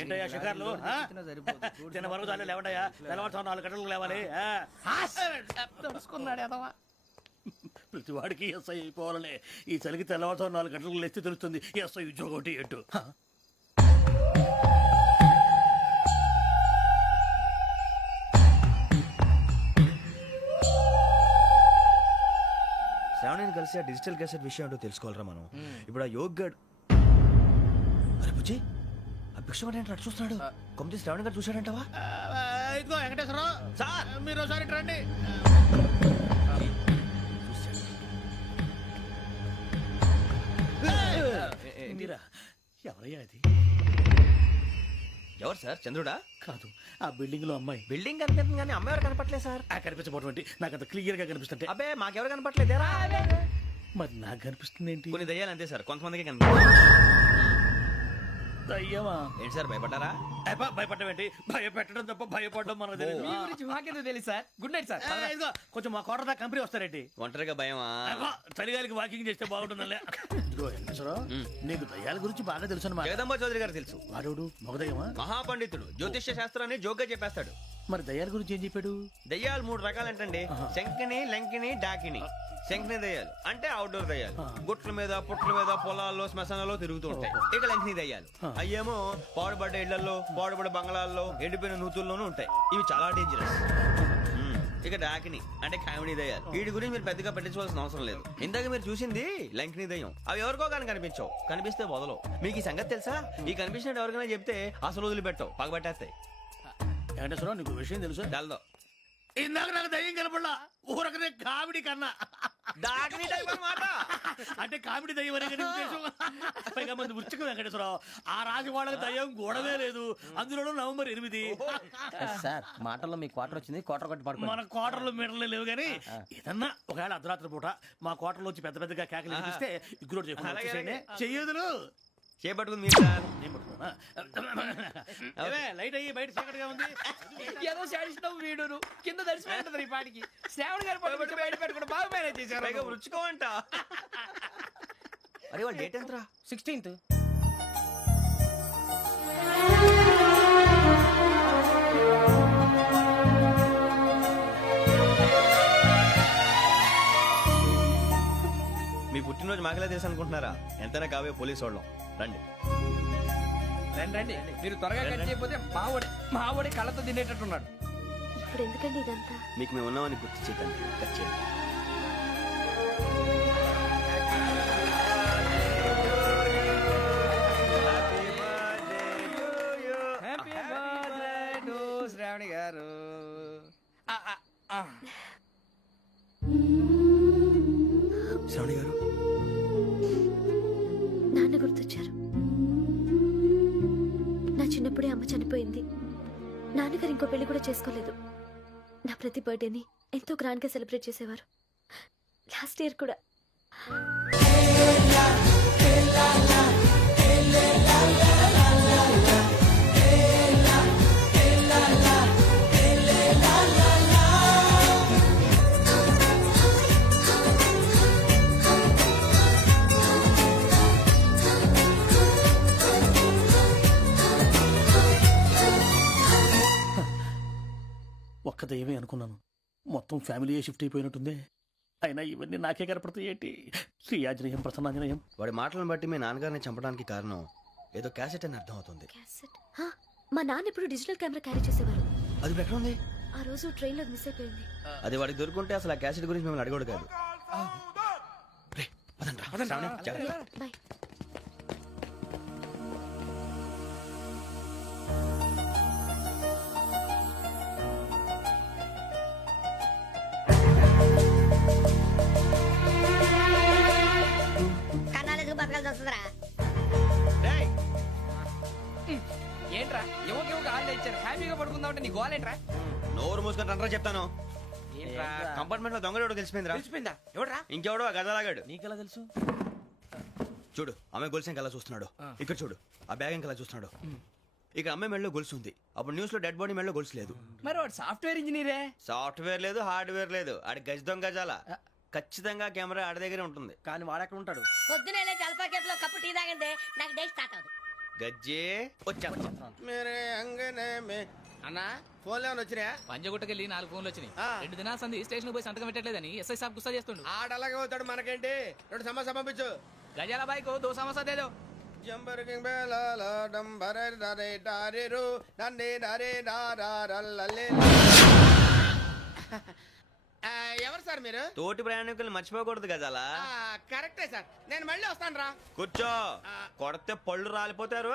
ఏంటయ్యా షికార్లు తిన్న వరకు చాలు లేవండయ్యా తెల్లవారుతో 4 గంటలకు లేవాలి తెలుసుకున్నాడు ఎదవా. ప్రతి వాడికి ఎస్ఐ అయిపోవాలనే ఈ చలికి తెల్లవారుతో 4 గంటలకు లేస్తే తెలుస్తుంది ఎస్ఐ ఉద్యోగం ఒకటి ఎట్టు. శ్రావణిని కలిసి ఆ డిజిటల్ క్యాసెట్ విషయం ఏంటో తెలుసుకోవాలరా మనం. ఇప్పుడు ఆ యోగ్ గడ్ అరే బుజ్జి ఆ భిక్షం అంటే అటు చూస్తున్నాడు. కొమ్మతి శ్రావణి గారు చూశాడంటావా? ఇదిగో వెంకటేశ్వరరావు సార్ మీరు ఒకసారి ఇటు రండి. మీరా ఎవరయ్యా అది? ఎవరు సార్? చంద్రుడా? కాదు ఆ బిల్డింగ్ లో అమ్మాయి. బిల్డింగ్ కనిపిస్తుంది కానీ అమ్మ ఎవరు కనపట్లేదు సార్. కనిపించబోటువంటి నాకు అంత క్లియర్ గా కనిపిస్తుంటే అబ్బే మాకెవరు కనపట్లేదేరా. మరి నాకు కనిపిస్తుంది ఏంటి? కొన్ని దయ్యాలు అంతే సార్, కొంతమందికి కనిపిస్తుంది. అయ్యమా ఏంటి సార్ భయపడ్డారా? భయపడడం ఏంటి? భయపెట్టడం తప్ప భయపడడం మనకు తెలియదు. మీ గురించి మాకేదో తెలుసు సార్. Good night sir. ఇదిగో కొంచెం మా కోట దాకా కంపెనీ వస్తారేంటి? ఒంటరిగా భయమా? చలిగాలికి వాకింగ్ చేస్తే బాగుంటుందిలే. ఇదిగో వెంకటేశ్వరరావు నీకు దయ్యాల గురించి బాగా తెలుసు అన్నమాట. జగదంబ చౌదరి గారు తెలుసు. వాడు మగదయ్యమా? మహాపండితుడు, జ్యోతిష్య శాస్త్రాన్ని జోగ్గా చెప్పేస్తాడు. మరి దయ్యాల గురించి ఏం చెప్పాడు? దయ్యాలు 3 రకాలంటండి. శంకిని, లంకిని, డాకిని. శంకిని దయ్యాలు అంటే అవుట్డోర్ దయ్యాలు, గుట్ల మీద పుట్ల మీద పొలాల్లో శ్మశానాల్లో తిరుగుతూ ఉంటాయి. ఇక లంకిని దయ్యాలు అయ్యేమో పాడుబడ్డ ఇళ్లలో పాడుబడ్డ బంగ్లాల్లో ఎండిపోయిన నూతుల్లోనూ ఉంటాయి. ఇవి చాలా డేంజరస్. ఇక డాకిని అంటే కామెడీ దయ్యాలు. వీటి గురించి మీరు పెద్దగా పట్టించుకోవాల్సిన అవసరం లేదు. ఇందాక మీరు చూసింది లంకిని దయ్యం. అవి ఎవరికో కానీ కనిపించవు, కనిపిస్తే వదలవు. మీకు ఈ సంగతి తెలుసా? ఈ కనిపించినట్టు ఎవరికైనా చెప్తే అసలు వదిలిపెట్టవు, పగబట్టేస్తాయి. వెంకటేశ్వరరావు నీకు విషయం తెలుసు? డల్దో ఇందాక నాకు దయ్యం కనపడలా, ఊరకనే కామెడీ కన్నా. డాకిని టైప్ అన్నమాట. అంటే కామెడీ దయ్యం అనే కదా ఉద్దేశం. పైగా మంది ఉచ్చకం వెంకటేశ్వరరావు. ఆ రాజు వాళ్ళకి దయ్యం గొడవే లేదు, అందులోనూ నవంబర్ 8. సార్ మాటల్లో మీ క్వార్టర్ వచ్చింది, క్వార్టర్ కొట్టి పడుకో. మన క్వార్టర్లో మీటర్లే లేవు కానీ ఏదన్నా ఒకవేళ అర్ధరాత్రి పూట మా క్వార్టర్లో వచ్చి పెద్ద పెద్దగా కేకలు వినిపిస్తే ఇగ్గురు చెయ్యదులు చేపట్టుకుంది మీరు సార్. నేను పట్టుకున్నా. లైట్ అయ్యి బయట చీకటిగా ఉంది. ఏదో శాడిస్తావు వీడును కింద దర్శనం ఈ పాటికి. శ్రావణ్ గారు పట్టుబట్టి బయట పెట్టుకుంటే బాగా మేనేజ్ చేశారు. రుచుకోమంట. అరే వాళ్ళ డేట్ ఎంతరా? 16th. మీ పుట్టినరోజు మాకలే తెలుసు అనుకుంటున్నారా? ఎంతైనా కావే పోలీసు వాళ్ళం. రండి రండి మీరు త్వరగా కట్ చేయకపోతే మావడి కళ్ళతో తినేటట్టున్నాడు. ఇప్పుడు ఎందుకండి ఇదంతా? మీకు మేము ఉన్నామని గుర్తు చేయకండి. కట్ చేయండి. హ్యాపీ బర్త్డే టు శ్రావణి గారు. శ్రావణి గారు నాన్న గుర్తొచ్చారు. నా చిన్నప్పుడే అమ్మ చనిపోయింది. నాన్నగారు ఇంకో పెళ్లి కూడా చేసుకోలేదు. నా ప్రతి బర్త్డేని ఎంతో గ్రాండ్ గా సెలబ్రేట్ చేసేవారు. లాస్ట్ ఇయర్ కూడా. ఒక్క దయ్యమే అనుకున్నాను, మొత్తం ఫ్యామిలీయే షిఫ్ట్ అయిపోయినట్టుంది. అయినా ఇవన్నీ నాకే కనపడతాయి ఏంటి? శ్రీ ఆంజనేయం ప్రసన్నాంజనేయం. వాడి మాటలను బట్టి మీ నాన్నగారిని చంపడానికి కారణం ఏదో క్యాసెట్ అని అర్థం అవుతుంది. మా నాన్న ఇప్పుడు డిజిటల్ కెమెరా క్యారీ చేసేవారు. అది ఇప్పుడు ఎక్కడ ఉంది? ఆ రోజు ట్రైన్ లో మిస్ అయిపోయింది. అది వాడికి దొరుకుంటే అసలు ఆ క్యాసెట్ గురించి మిమ్మల్ని అడగడు కాదు. బాయ్. ఏంట్రా ఎవరికి ఆళ్ళు ఇచ్చారు? హ్యాపీగా పడుకుందాం అంటే నీ గోలేంట్రా? నోరు మూసుకొని రండ్రా చెప్తాను. ఏంట్రా కంపార్ట్మెంట్ లో దొంగడు తెలిసిపోయిందిరా. తెలిసిపోయిందా? ఎవడ్రా? ఇంకెవడో ఆ గదలాగాడు. నీకెలా తెలుసు? చూడు అమ్మాయి గొలుసు ఇంకలా చూస్తున్నాడు. ఇక్కడ చూడు ఆ బ్యాగ్ ఇంకలా చూస్తున్నాడు. ఇక అమ్మాయి మెడలో గొలుసు ఉంది. అప్పుడు న్యూస్ లో డెడ్ బాడీ మెడలో గొలుసు లేదు. మరి వాడు సాఫ్ట్వేర్ ఇంజనీరే. సాఫ్ట్వేర్ లేదు, హార్డ్వేర్ లేదు. ఆడి గజ దొంగ గజాల. ఖచ్చితంగా కెమెరా ఆడి దగ్గరే ఉంటుంది. కానీ వాడెక్కడ ఉంటాడు? పొద్దునే జలపాకేట్లో కప్పు టీ తాగిందే నాకు డే స్టార్ట్ అవుతుంది. గజ్జే వచ్చా మేరే అంగనే మే అన్నా ఫోన్లో ఏమైనా వచ్చినాయా? పంజగుట్టకెళ్ళి 4 ఫోన్లు వచ్చినాయి. ఆ. 2 దినాల సంది స్టేషన్ పోయి సంతకం పెట్టలేదని ఎస్ఐ సాబ్ గుస్తా చేస్తుండు. ఆడలాగే పోతాడు, మనకేంటి? 2 సమస్య పంపించు. గజాల బైక్ 2 సమస్య దేదో. జంబరకింగ్ బేలాల డంబరే డరే డారిరు నన్నే డరే డారల్లలే. ఎవరు సార్ మీరు? తోటి ప్రయాణికులు మర్చిపోకూడదు గజాల. కరెక్టే సార్, నేను మళ్ళీ వస్తాను రా. కూర్చో, కొడితే పళ్ళు రాలిపోతారు.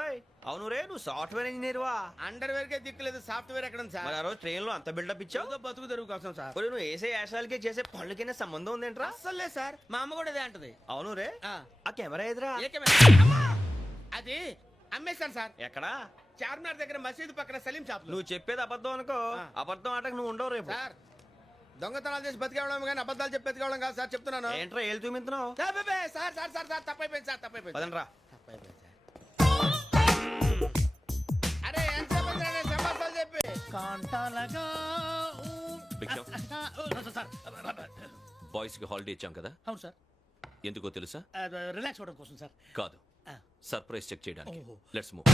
అవును రే, నువ్వు సాఫ్ట్వేర్ ఇంజనీర్ వా? అండర్వేర్ కే దిక్కులేదు, సాఫ్ట్వేర్ ఎక్కడ ఉంది మరి సార్? ఆ రోజు ట్రైన్ లో అంత బిల్డప్ ఇచ్చావు. ఏదో బతుకు తెరుగు కోసం సార్. ఒరేయ్, నువ్వు వేసే యాశాలకి చేసే పళ్ళకైనా సంబంధం ఉందేంట్రా? అస్సలు లేదు సార్, మా అమ్మ కూడా అదే అంటది. అవును రే, ఆ. ఆ కెమెరా ఎదురా ఏ కెమెరా? అమ్మా! అది అమ్మేశాను సార్. ఎక్కడా? చార్మినార్ దగ్గర మసీదు పక్కన సలీం షాప్. నువ్వు చెప్పేది అబద్ధం అనుకో. ఆ. అబద్ధం ఆటకు నువ్వు ఉండవు రేపు. సార్, దొంగతనాలు చేసి బతికేవడం కానీ అబద్ధాలు చెప్పి బతికేవడం కాదు సార్, చెప్తున్నాను. ఏంట్రా ఏళ్ళు చూపించినావు? Sir sir sir sir sir తప్పైపోయింది సార్, తప్పైపోయింది. పదండ్రా. తప్పైపోయింది సార్. అరే ఎంతసేపు అయింది రా నేను సమాసాలు చెప్పి? కాంటాలగా భిక్షం, సార్ బాయ్స్ కి హాలిడే ఇచ్చాం కదా, అవును సార్, ఎందుకో తెలుసా? రిలాక్స్ అవ్వడం కోసం సార్. కాదు, ఆ. సర్ప్రైజ్ చెక్ చేయడానికి. ఓహో. Let's move.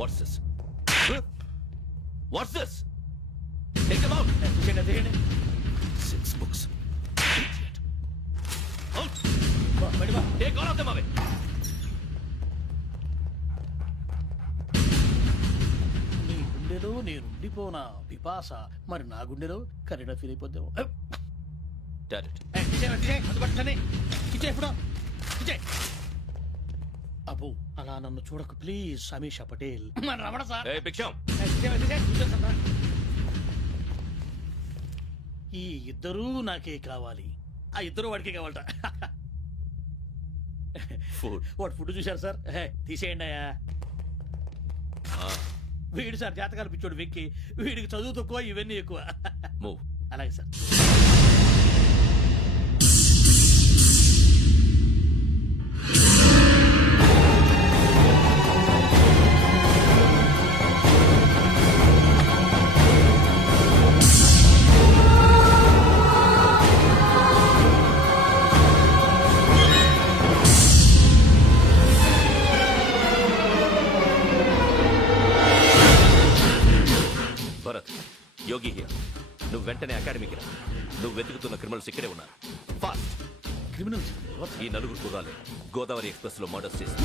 What's this? What's this? Take them out. తీయండి. 6 books. Idiot. Out. బయట బా. Take all of them away. నీ గుండెలో నేనుండిపోనా పిపాస, మరి నా గుండెలో కరీడా ఫీల్ అయిపోద్దాము. Got it. అబ్బో, అలా నన్ను చూడకు please Sameesha Patel. Ramana sir. Hey, భిక్షం. ఈ ఇద్దరూ నాకే కావాలి, ఆ ఇద్దరు వాడికే కావాలట. Food. వాడు ఫుడ్ చూశారు సార్, తీసేయండి అయ్యా. Ah, వీడు సార్ జాతకాలు పిచ్చోడు వెక్కి, వీడికి చదువు తక్కువ ఇవన్నీ ఎక్కువ. move. అలాగే సార్. Bharat, Yogi here. నువ్వు వెంటనే అకాడమీకి రా. నువ్వు వెతుకుతున్న క్రిమినల్స్ ఇక్కడే ఉన్నారు. ఫాస్ట్. క్రిమినల్స్ ఈ నలుగురు కుర్రాలు గోదావరి ఎక్స్ప్రెస్ లో మర్డర్స్ చేసి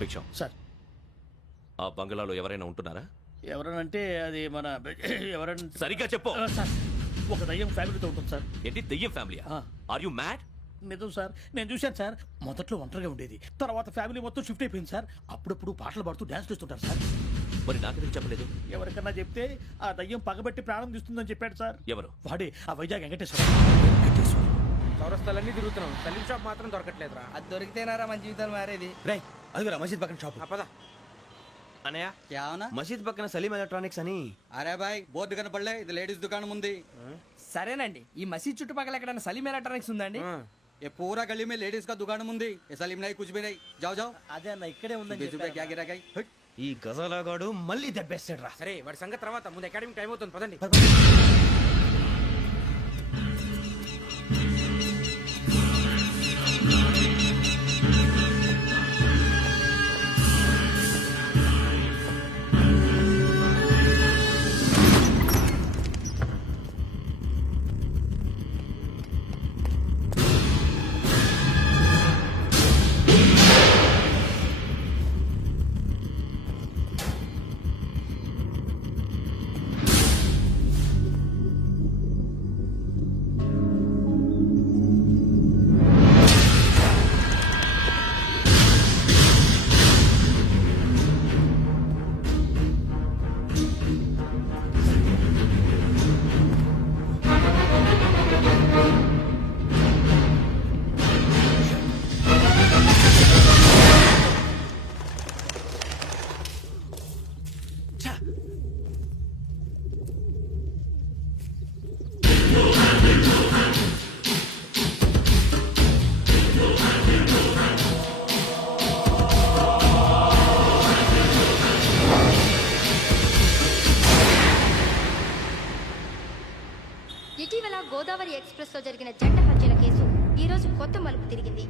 భిక్షం, సార్. ఆ బంగ్లాలో ఎవరైనా ఉంటున్నారా? ఎవరనంటే అది మన ఎవరంటే సరిగ్గా చెప్పు. సార్, ఒక దయ్యం ఫ్యామిలీతో ఉంటుంది సార్. ఏంటి దెయ్యం ఫ్యామిలీ? ఆ. Are you mad? నిజం సార్, నేను చూశాను సార్. మొదట్లో ఒంటరిగా ఉండేది, తర్వాత ఫ్యామిలీ మొత్తం షిఫ్ట్ అయిపోయింది సార్. అప్పుడప్పుడు పాటలు పాడుతూ డాన్స్ చేస్తుంటారు సార్. మరి నాకెందుకు చెప్పలేదు? ఎవరికన్నా చెప్తే ఆ దయ్యం పగబెట్టి ప్రాణం తీస్తుందని చెప్పాడు సార్. ఎవరు? వాడే ఆ వైజాగ్ వెంకటేశ్వర. చౌరస్తాలన్నీ తిరుగుతున్నాం, సలీం షాప్ మాత్రం దొరకట్లేదురా. అది దొరికితేనారా మన జీవితాలు మారేది. రేయ్, అదిగురా మసీద్ పక్కన షాప్. పద. అనయ్య, क्या होना? మసీద్ పక్కన సలీం ఎలక్ట్రానిక్స్ అని. अरे भाई बहुत కనపడలే, ఇది లేడీస్ దుకాణం ఉంది. సరేనండి, ఈ మసీద్ చుట్టుపక్కల ఎక్కడైనా సలీం ఎలక్ట్రానిక్స్ ఉందండి? ये पूरा गली में लेडीज का दुकान मुंदी, ये सलीम नहीं कुछ भी नहीं. जाओ जाओ. అదే అన్న ఇక్కడే 20 रुपए क्या गिरा गई? ఈ గజాలగాడు మళ్ళీ దెబ్బేస్తాడు రా. సరే వాడి సంగతి తర్వాత, ముందు అకాడమిక్ టైం అవుతుంది, పదండి. ఇటీవల గోదావరి ఎక్స్ప్రెస్ లో జరిగిన జంట హత్యల కేసు ఈ రోజు కొత్త మలుపు తిరిగింది.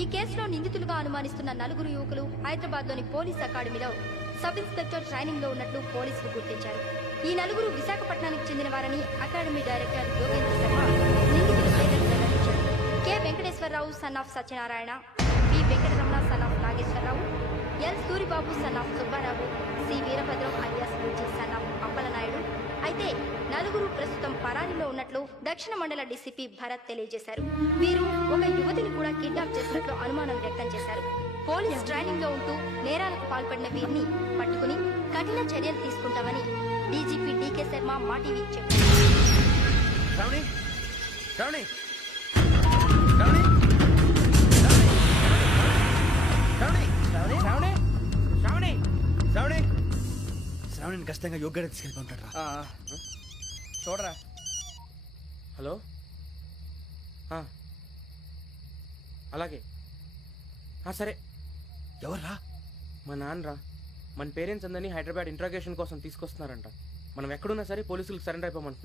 ఈ కేసులో నిందితులుగా అనుమానిస్తున్న 4 యువకులు హైదరాబాద్ లోని పోలీస్ అకాడమీలో సబ్ ఇన్స్పెక్టర్ ట్రైనింగ్ లో ఉన్నట్లు పోలీసులు గుర్తించారు. ఈ 4 విశాఖపట్నానికి చెందిన వారని అకాడమీ డైరెక్టర్ యోగేంద్ర శర్మ నిందితుల పేర్లను వెల్లడించారు. K Venkateswara Rao son of Satyanarayana, P Venkataramana son of Nageswara Rao, L Suribabu son of Subba Rao, C Veerabhadram alias Bujji son of Appala Naidu. అయితే 4 ప్రస్తుతం పరారీలో ఉన్నట్లు దక్షిణ మండల డీసీపీ భరత్ తెలియజేశారు. వీరు ఒక యువతిని కూడా కిడ్నాప్ చేసినట్లు అనుమానం వ్యక్తం చేశారు. పోలీస్ ట్రైనింగ్ లో ఉంటూ నేరాలకు పాల్పడిన వీరిని పట్టుకుని కఠిన చర్యలు తీసుకుంటామని డీజీపీ డీకే శర్మ మా టీవీకి చెప్పారు. శ్రావణి శ్రావణి శ్రావణి శ్రావణి శ్రావణి శ్రావణి శ్రావణి శ్రావణిని ఖచ్చితంగా యోగ్యత తీసుకెళ్ళి ఉంటాడు. చూడరా. హలో అలాగే సరే. ఎవర్రా? మా నాన్నరా. మన పేరెంట్స్ అందరినీ హైదరాబాద్ ఇంట్రాగేషన్ కోసం తీసుకొస్తున్నారంట. మనం ఎక్కడున్నా సరే పోలీసులకు సరెండర్ అయిపోమంటున్నాం.